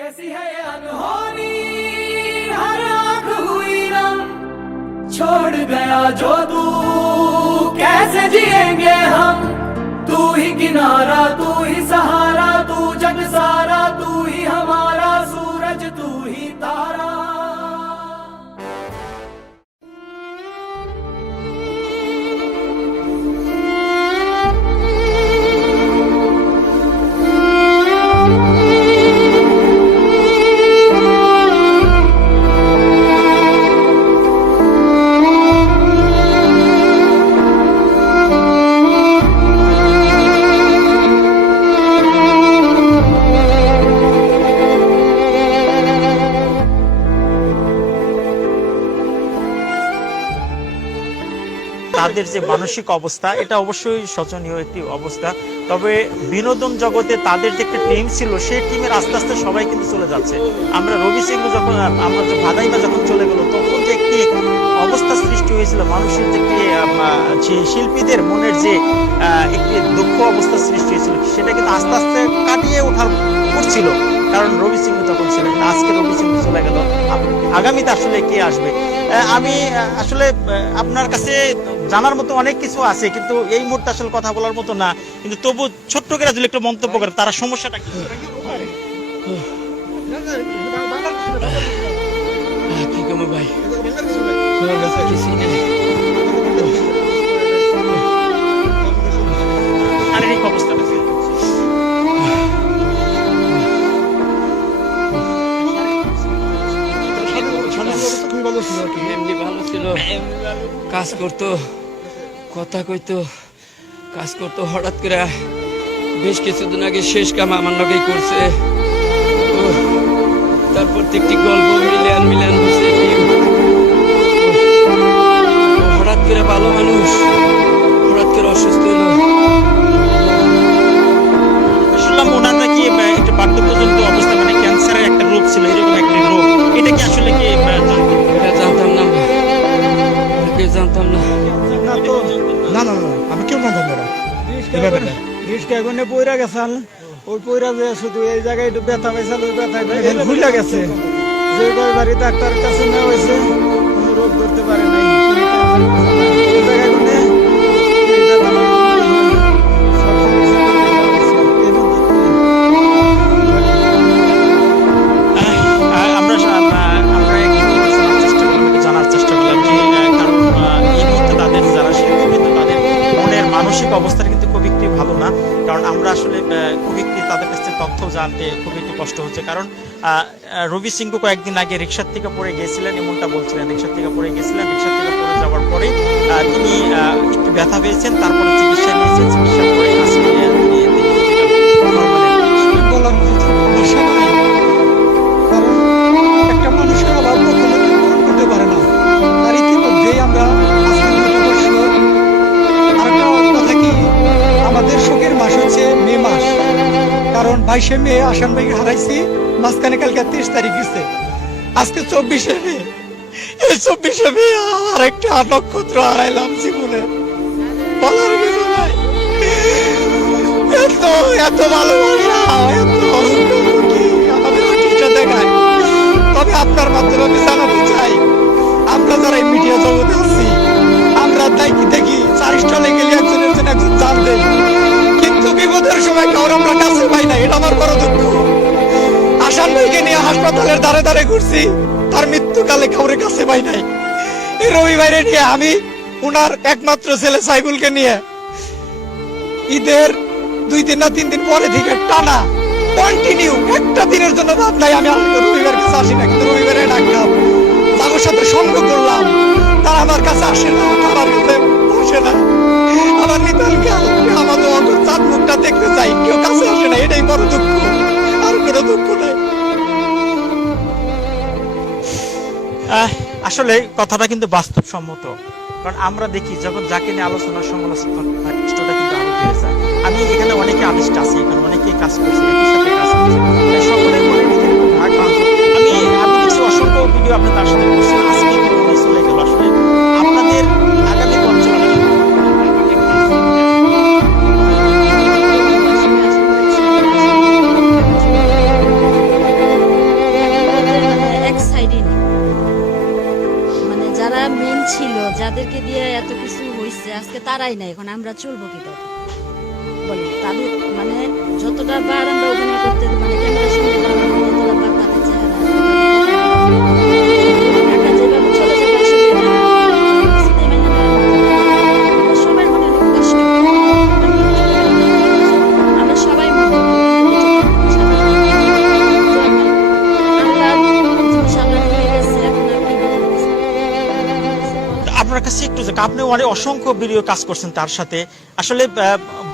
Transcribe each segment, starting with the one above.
कैसी है ये अनहोनी, हर आँख हुई नम, छोड़ गया जो तू, कैसे जिएंगे हम। तू ही किनारा, तू ही सहारा, तू जग सारा, तू ही हमारा सूरज, तू ही तारा। তাদের যে মানসিক অবস্থা এটা অবশ্যই শোচনীয় একটি অবস্থা। তবে বিনোদন জগতে তাদের যে একটা টিম ছিল সেই টিমের আস্তে আস্তে সবাই কিন্তু চলে যাচ্ছে। আমরা রবি সিং যখন আমরা ভাদাইমা যখন চলে গেল তখন যে একটি অবস্থা সৃষ্টি হয়েছিল, মানুষের যে একটি শিল্পীদের মনের যে একটি দুঃখ অবস্থা সৃষ্টি হয়েছিল সেটা কিন্তু আস্তে আস্তে কাটিয়ে ওঠার করছিল, কারণ রবি সিং তখন ছিলেন। আজকে রবি সিং চলে গেল, আগামীতে আসলে কে আসবে? আমি আসলে আপনার কাছে জানার মতো অনেক কিছু আছে, কিন্তু এই মুহূর্তে আসলে কথা বলার মতো না। কিন্তু তবু ছোট্ট করে যদি একটু মন্তব্য করে তারা সমস্যাটা কি? কি কমে ভাই, তোমার কাছে কিছুই নেই। শারীরিক অবস্থাটা এমনি ভালো ছিল, কাজ করতো, কথা কইতো, কাজ করতো। হঠাৎ করে বেশ কিছুদিন আগে শেষ কাম আমার লগেই করছে। তারপর একটি গল্প মিলিয়ন হচ্ছে। হঠাৎ করে ভালো মানুষ, হঠাৎ করে অসুস্থ হলো। শুনলাম ওনার নাকি একটা বার্ধক্যজনিত অবস্থা, মানে ক্যান্সারের একটা রোগ ছিল, এরকম একটা রোগ। এটা কি আসলে কি এটা জানতাম না, কেউ জানতাম না। না না না, আমি কেউ জানতাম না। রিস্কা এখানে পইরা গেছাল, ওই পইরা যে শুধু এই জায়গায় একটু ব্যথা পাইছাল, ওই ব্যথা ভুলে গেছে। যে কয় বাড়ি ডাক্তার কাছে নেওয়া হয়েছে, কোনো রোগ ধরতে পারে নাই। এই জায়গায় কোনে জানার চেষ্টা করলাম যে কারণ এই মুহূর্তে তাদের যারা শিল্পী তাদের মনের মানসিক অবস্থাটা কিন্তু খুব একটি ভালো না। কারণ আমরা আসলে খুব একটি তাদের কাছ থেকে তথ্য জানতে খুব একটি কষ্ট হচ্ছে। কারণ রবি সিংহ কয়েকদিন আগে রিক্সার থেকে পড়ে গিয়েছিলেন, এমনটা বলছিলেন। রিক্সার থেকে পড়ে গিয়েছিলেন, রিক্সার থেকে পড়ে যাওয়ার পরে তিনি একটু ব্যথা পেয়েছেন, তারপরে চিকিৎসা নিয়েছেন। চিকিৎসার পরে আজকে বলার ভাষা নাই। কারণ একটা মানুষের অভাব কখনো কেউ পূরণ করতে পারে না। তার ইতিমধ্যেই আমরা আরেকটা কথা কি, আমাদের শোকের মাস হচ্ছে মে মাস। কারণ 22শে মে আসান ভাইকে হারাইছি, মাঝখানে কালকে 30 তারিখ গেছে, আজকে 24শে মে। এই 24শে মে আরেকটা নক্ষত্র হারাইলাম জীবনে, বলার কিছু নাই। এত এত ভালোবাসা, এত কি আমাদের আর্টিস্টরা দেখায়। তবে আপনার মাধ্যমে আমি জানাতে চাই, আমরা যারা এই মিডিয়া জগতে আছি, আমরা দেখি 4 স্টলে গেলে একজনের জন্য একজন চান দেয়, কিন্তু বিপদের সময় কারোর আমরা কাছে পাই না। এটা আমার বড় দুঃখ। আসান ভাইকে নিয়ে হাসপাতালের ধারে ধারে ঘুরছি, তার মৃত্যুকালে কাউরে কাছে পাই নাই। এই রবি ভাইরে নিয়ে আমি ওনার একমাত্র ছেলে সাইবুলকে নিয়ে ঈদের 2 দিন না 3 দিন পরে থেকে টানা কন্টিনিউ একটা দিনের জন্য ভাব নাই আমি রবিবার কাছে আসি না। কিন্তু রবিবারে ডাকলাম, তাদের সাথে সঙ্গ করলাম, তারা আমার কাছে আসে না, আমার কাছে বসে না। আমার নিতাল গাল আমাদের অন্তর চাঁদ মুখটা দেখতে চাই, কেউ কাছে আসে না। এটাই বড় দুঃখ, আর কোনো দুঃখ নাই। আসলে কথাটা কিন্তু বাস্তবসম্মত। কারণ আমরা দেখি যখন যাকে নিয়ে আলোচনা সমালোচনা কিন্তু আরো বেড়ে যায়। আমি এখানে অনেকে আদিষ্ট আছে, এখানে অনেকেই কাজ করছে, একই সাথে কাজ করছে, সকলের মনের ভিতরে একটু ভাগ ভাগ। আমি দেখছি অসংখ্য ভিডিও আপনি তার সাথে করছেন, আজকে চলে গেল। আসলে আপনাদের আগামী পথ চলা আজকে তারাই নাই, এখন আমরা চলবো কিভাবে বলেন? তাদের মানে যতটা বার আমরা অভিনয় করতে মানে ক্যামেরার সামনে দাঁড়ানো, যতটা বার তাদের চেহারা একা যেভাবে চলে যাবে আসলে এটা কিছুতেই মেনে নেওয়ার মতো না। আমরা সবার মনে অনেক কষ্ট, আমরা সবাই মনে আপনার কাছে একটু আপনি অনেক অসংখ্য ভিডিও কাজ করছেন তার সাথে, আসলে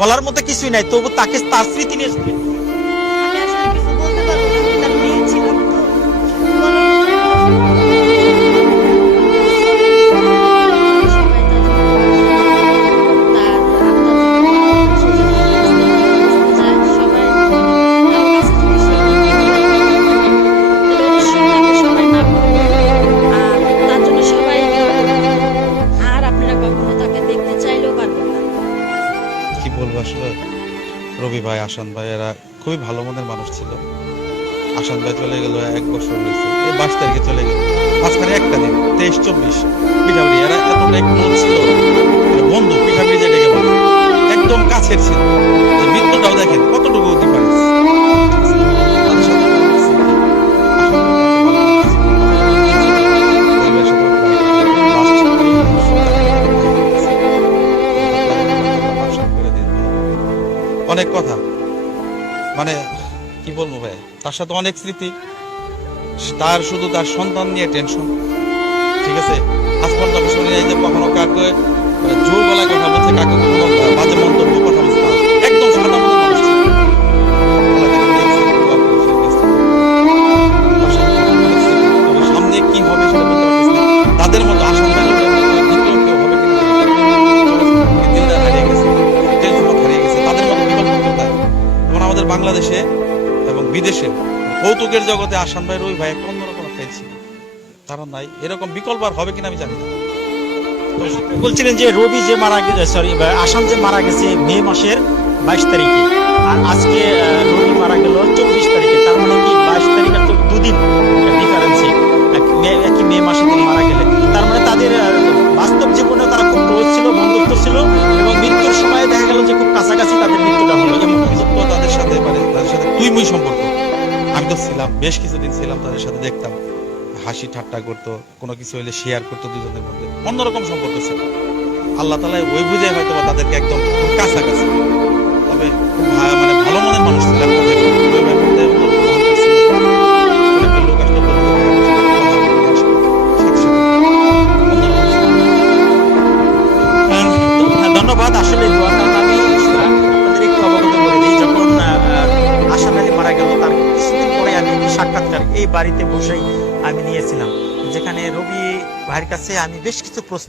বলার মতো কিছুই নাই, তবু তাকে তার স্মৃতি নিয়ে আমি আসলে কিছু বলতে পারবো না, আমি তার মেয়ে ছিলাম তো বলার মতো সবাই তার জন্য তার আত্মার জন্য যায় সবাই কারো কাছে যদি সে তাহলে অবশ্যই তাকে সবাই না করবে, আর তার জন্য সবাই আর আপনারা কখনো তাকে দেখতে চাইলেও পারবেন না। কি বলবো আসলে, রবি ভাই, আসান ভাই এরা খুবই ভালো মনের মানুষ ছিল। আসান ভাই চলে গেল 1 বছর হয়েছে, এই 22 তারিখে চলে গেল, মাঝখানে একটা দিন 23-24 পিঠাপিঠি, এরা এতটা ক্লোজ ছিল, বন্ধু পিঠাপিঠি যেটাকে বলে একদম কাছের ছিল। যে মৃত্যুটাও দেখেন কতটুকু ডিফারেন্স। তাদের সাথে আমার স্মৃতি, আসান ভাই তো ভালো মানুষ ছিল। রবি ভাইয়ের সাথে আমার প্রায় last এই সপ্তাহে মাফ করে দিন ভাই। অনেক কথা, মানে কি বলবো ভাই, তার সাথে অনেক স্মৃতি, তার শুধু তার সন্তান নিয়ে টেনশন। ঠিক আছে, আজ পর্যন্ত আমি শুনি নাই যে কখনো কাকে জোর গলায় কথা বলছে, কাকে কখনো বাজে মন্তব্য কথা বলছে না। একদম সাদা মনের মানুষ ছিল। আল্লাহ তাকে নিয়ে গেছে, দোয়া করি সে ব্যস্ত থাকুক। তার সাথে অনেক স্মৃতি, তবে সামনে কি হবে সেটা বলতে পারতেছি না। তাদের মতো আসান ভাইয়ের মতো দ্বিতীয় কেউ হবে কিনা দিলদার হারিয়ে গেছে, টেলিফোন হারিয়ে গেছে, তাদের মতো বিকল্প কেউ নাই। যেমন আমাদের বাংলাদেশে এবং বিদেশে কৌতুকের জগতে আসান ভাই, রবি ভাই একটা অন্যরকম একটা ছিল, তারা নাই। এরকম বিকল্প আর হবে কিনা আমি জানি না। বলছিলেন যে রবি যে মারা গেছে, সরি আসান যে মারা গেছে মে মাসের 22 তারিখে, আর আজকে রবি মারা গেল 24 তারিখে, তার মানে কি 22 তারিখ আর 2 দিন ডিফারেন্সে একই মে মাসে তিনি মারা গেলেন। তার মানে তাদের বাস্তব জীবনে তারা খুব ক্লোজ ছিল, বন্ধুত্ব ছিল, এবং মৃত্যুর সময় দেখা গেল যে খুব কাছাকাছি তাদের মৃত্যুটা হলো। এমন বন্ধুত্ব তাদের সাথে, মানে তাদের সাথে তুই মুই সম্পর্ক। আমি তো ছিলাম, বেশ কিছুদিন ছিলাম তাদের সাথে, দেখতাম হাসি ঠাট্টা করতো, কোনো কিছু হলে শেয়ার করতো, দুজনের মধ্যে অন্যরকম সম্পর্ক ছিল। আল্লাহ তাআলা ওই বুঝে হয়তো বা তাদেরকে একদম খুব কাছাকাছি, তবে খুব মানে ভালো মনের মানুষ ছিল। এক কথায় বলবো, ওই ভাইয়ের মধ্যে অন্যরকম অহংকার ছিল। কোনো একটা লোক আসলে বলতো, সাথে সাথে অন্যরকম ছিল। ধন্যবাদ। আসলে দোয়া, কারণ আমি আপনাদের একটু অবগত করে দিই, যখন আসান আলী মারা গেল তার কিছুদিন পরে আমি একটি সাক্ষাৎকার এই বাড়িতে বসেই আমি নিয়েছিলাম, যেখানে রবি ভাইয়ের কাছে আমি বেশ কিছু প্রশ্ন